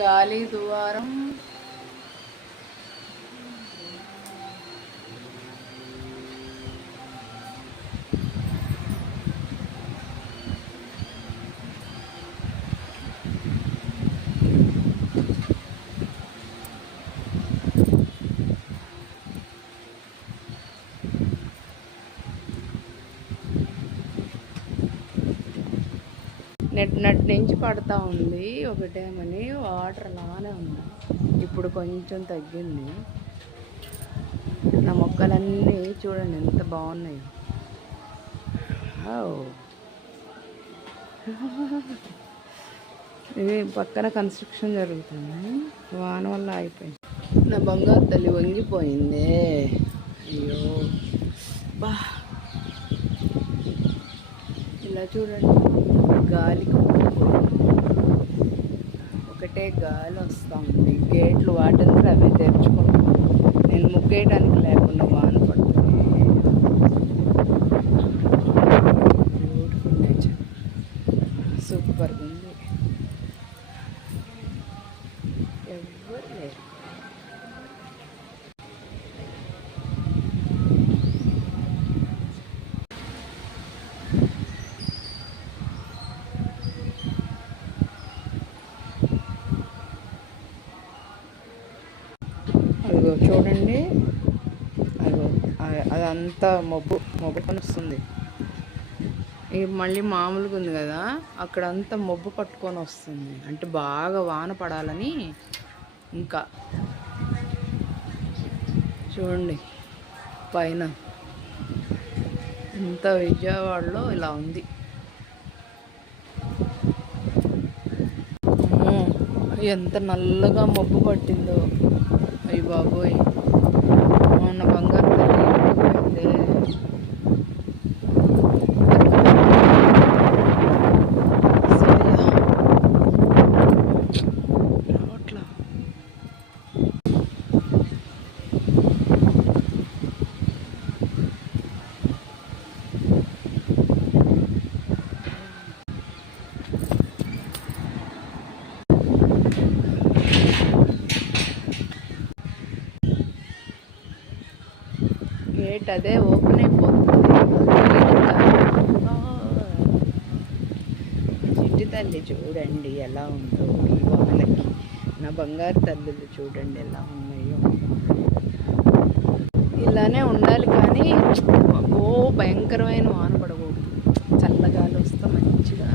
గాలి దువారం నెట్ నుంచి పడతా ఉంది ఒకటేమని వాటర్ అలానే ఉంది. ఇప్పుడు కొంచెం తగ్గింది. నా మొక్కలన్నీ చూడండి ఎంత బాగున్నాయో. ఇది పక్కన కన్స్ట్రక్షన్ జరుగుతుంది, వాన వల్ల అయిపోయింది. నా బంగారు తల్లి వంగిపోయింది. అయ్యో బా, ఇలా చూడండి గాలికి ఒకటే గాలి వస్తూ ఉంది. గేట్లు వాటంతా అవి తెరుచుకుంటాం. నేను ముగ్గేయడానికి లేకుండా వాన పడుతుంది. బ్యూటిఫుల్ నేచర్, సూపర్గా ఉంది. ఎవరు లేరు. అదిగో చూడండి, అదిగో అదంతా మబ్బు కొని వస్తుంది. ఇక మళ్ళీ మామూలుగా ఉంది కదా, అక్కడంతా మబ్బు పట్టుకొని వస్తుంది. అంటే బాగా వాన పడాలని. ఇంకా చూడండి పైన ఇంత విజయవాడలో ఇలా ఉంది. ఎంత నల్లగా మబ్బు పట్టిందో. అయ్యి బాబోయ్, మొన్న బంగారు తల్లి వెళ్ళిపోయిందే. రావట్లా. గేట్ అదే ఓపెన్ అయిపోతుంది. చిట్టి తల్లి చూడండి ఎలా ఉందో ఈ వానకి. నా బంగారు తల్లులు చూడండి ఎలా ఉన్నాయో. ఇలానే ఉండాలి కానీ భయంకరమైన వాన పడకూడదు. చల్లగాలి వస్తే మంచిగా